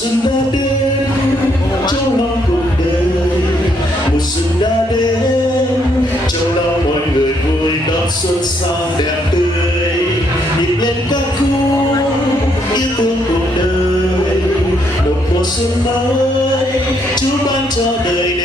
xuân đã đến trong lòng cuộc đời, mùa xuân đã đến trong lòng mọi người vui đón xuân sang đẹp tươi, nhịp lên các khúc yêu thương cuộc đời, một mùa xuân mới Chúa ban cho đời.